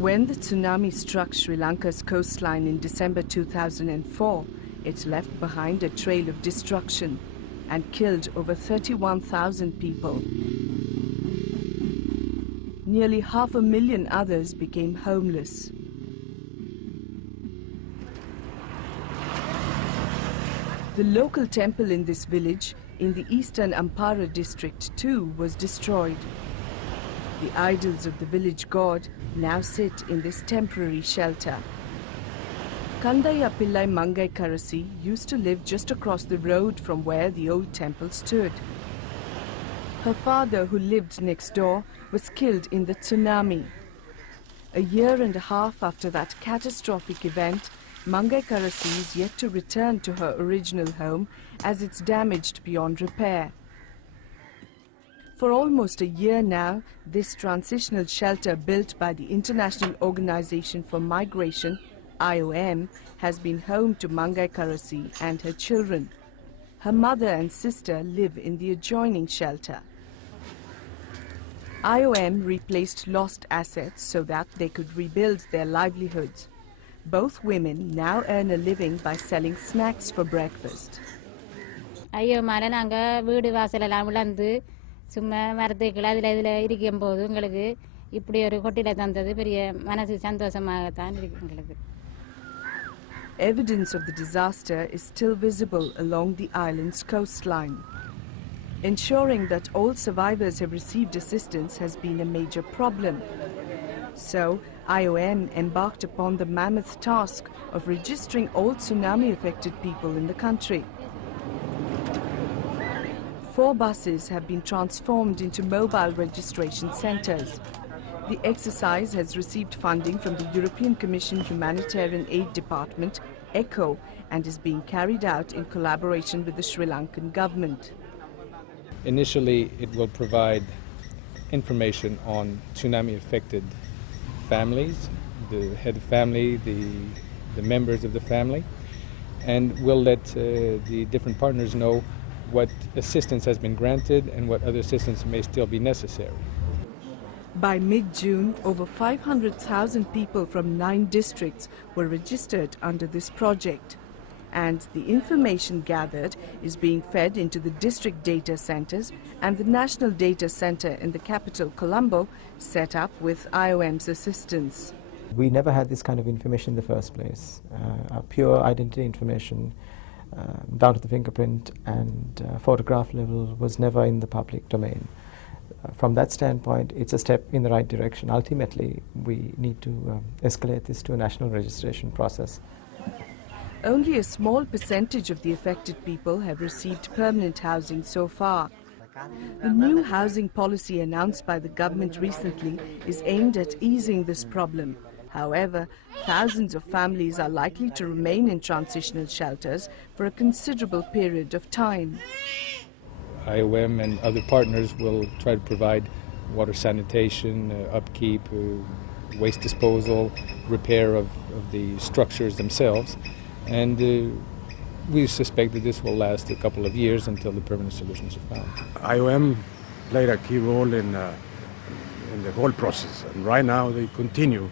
When the tsunami struck Sri Lanka's coastline in December 2004, it left behind a trail of destruction and killed over 31,000 people. Nearly 500,000 others became homeless. The local temple in this village, in the eastern Ampara district too, was destroyed. The idols of the village god now sit in this temporary shelter. Kandaya Pillai Mangai Karasi used to live just across the road from where the old temple stood. Her father, who lived next door, was killed in the tsunami. A year and a half after that catastrophic event, Mangai Karasi is yet to return to her original home as it's damaged beyond repair. For almost a year now, this transitional shelter built by the International Organization for Migration, IOM, has been home to Mangai Karasi and her children. Her mother and sister live in the adjoining shelter. IOM replaced lost assets so that they could rebuild their livelihoods. Both women now earn a living by selling snacks for breakfast. சும்மா மரத்துக்கு அதில் இருக்கும்போது உங்களுக்கு இப்படி ஒரு கொட்டில தந்தது பெரிய மனசு சந்தோஷமாகத்தான் இருக்கு எங்களுக்கு. Evidence of the disaster is still visible along the island's coastline. Ensuring that all survivors have received assistance has been a major problem. So, IOM embarked upon the mammoth task of registering all tsunami-affected people in the country. 4 buses have been transformed into mobile registration centers. The exercise has received funding from the European Commission Humanitarian Aid Department, ECHO, and is being carried out in collaboration with the Sri Lankan government. Initially, it will provide information on tsunami-affected families, the head of family, the members of the family, and will let the different partners know what assistance has been granted and what other assistance may still be necessary. By mid-June, over 500,000 people from 9 districts were registered under this project. And the information gathered is being fed into the district data centers and the national data center in the capital, Colombo, set up with IOM's assistance. We never had this kind of information in the first place. Pure identity information down to the fingerprint and photograph level was never in the public domain. From that standpoint, it's a step in the right direction. Ultimately, we need to escalate this to a national registration process. Only a small percentage of the affected people have received permanent housing so far. The new housing policy announced by the government recently is aimed at easing this problem. However, thousands of families are likely to remain in transitional shelters for a considerable period of time. IOM and other partners will try to provide water sanitation, upkeep, waste disposal, repair of the structures themselves, and we suspect that this will last a couple of years until the permanent solutions are found. IOM played a key role in the whole process, and right now they continue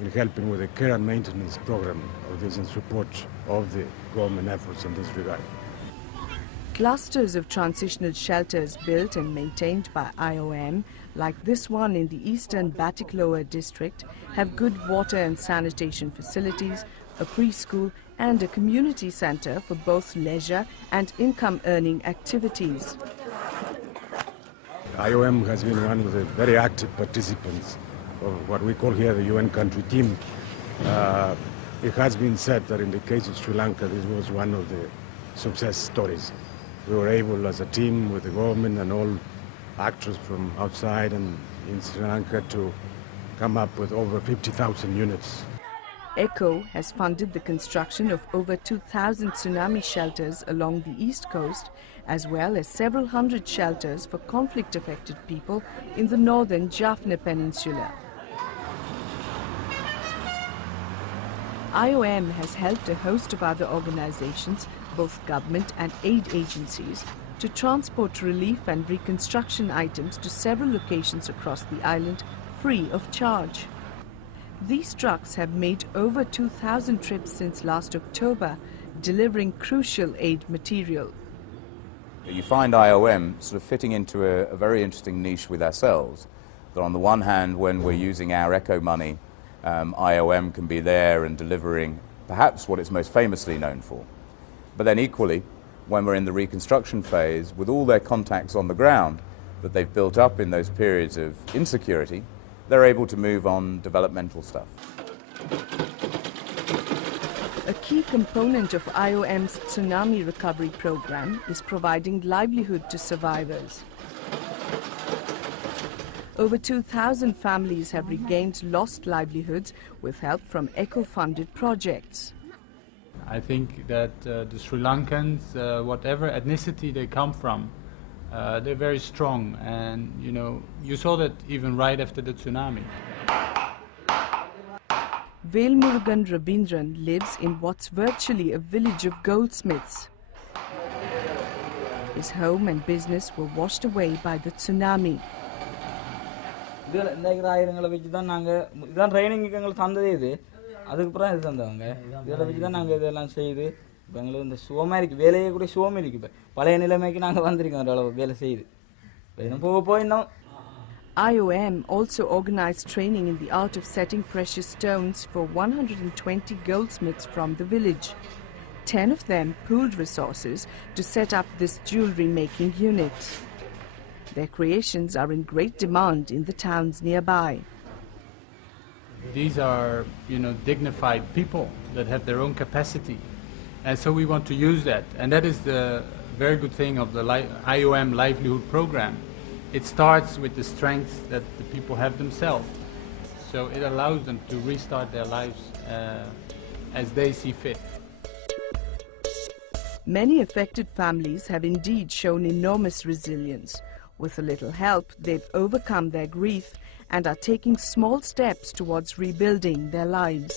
in helping with the care and maintenance program of this in support of the government efforts in this regard. Clusters of transitional shelters built and maintained by IOM, like this one in the eastern Batikloa district, have good water and sanitation facilities, a preschool and a community center for both leisure and income-earning activities. IOM has been one of the very active participants of what we call here the UN country team. It has been said that in the case of Sri Lanka, this was one of the success stories. We were able as a team with the government and all actors from outside and in Sri Lanka to come up with over 50,000 units. ECHO has funded the construction of over 2,000 tsunami shelters along the east coast, as well as several hundred shelters for conflict-affected people in the northern Jaffna Peninsula. IOM has helped a host of other organizations, both government and aid agencies, to transport relief and reconstruction items to several locations across the island free of charge. These trucks have made over 2,000 trips since last October, delivering crucial aid material. You find IOM sort of fitting into a very interesting niche with ourselves. That on the one hand, when we're using our eco money, IOM can be there and delivering perhaps what it's most famously known for. But then equally, when we're in the reconstruction phase, with all their contacts on the ground that they've built up in those periods of insecurity, they're able to move on developmental stuff. A key component of IOM's tsunami recovery program is providing livelihood to survivors. Over 2,000 families have regained lost livelihoods with help from eco-funded projects. I think that the Sri Lankans, whatever ethnicity they come from, they're very strong, and you saw that even right after the tsunami. Velmurugan Ravindran lives in what's virtually a village of goldsmiths. His home and business were washed away by the tsunami. அதுக்கப்புறம் இது தந்தவங்க இதில் வச்சு தான் நாங்கள் இதெல்லாம் செய்து இப்போ எங்களுக்கு இந்த சுகமாக இருக்குது வேலையே கூட சுகம் இருக்குது இப்போ பழைய நிலைமைக்கு நாங்கள் வந்திருக்கோம் ஓரளவு வேலை செய்து இன்னும் போக இன்னும் IOM also organized training in the art of setting precious stones for 120 goldsmiths from the village. 10 of them pooled resources to set up this jewelry-making unit. Their creations are in great demand in the towns nearby. These are, dignified people that have their own capacity. And so we want to use that. And that is the very good thing of the IOM livelihood program. It starts with the strengths that the people have themselves. So it allows them to restart their lives as they see fit. Many affected families have indeed shown enormous resilience. With a little help, they've overcome their grief and are taking small steps towards rebuilding their lives.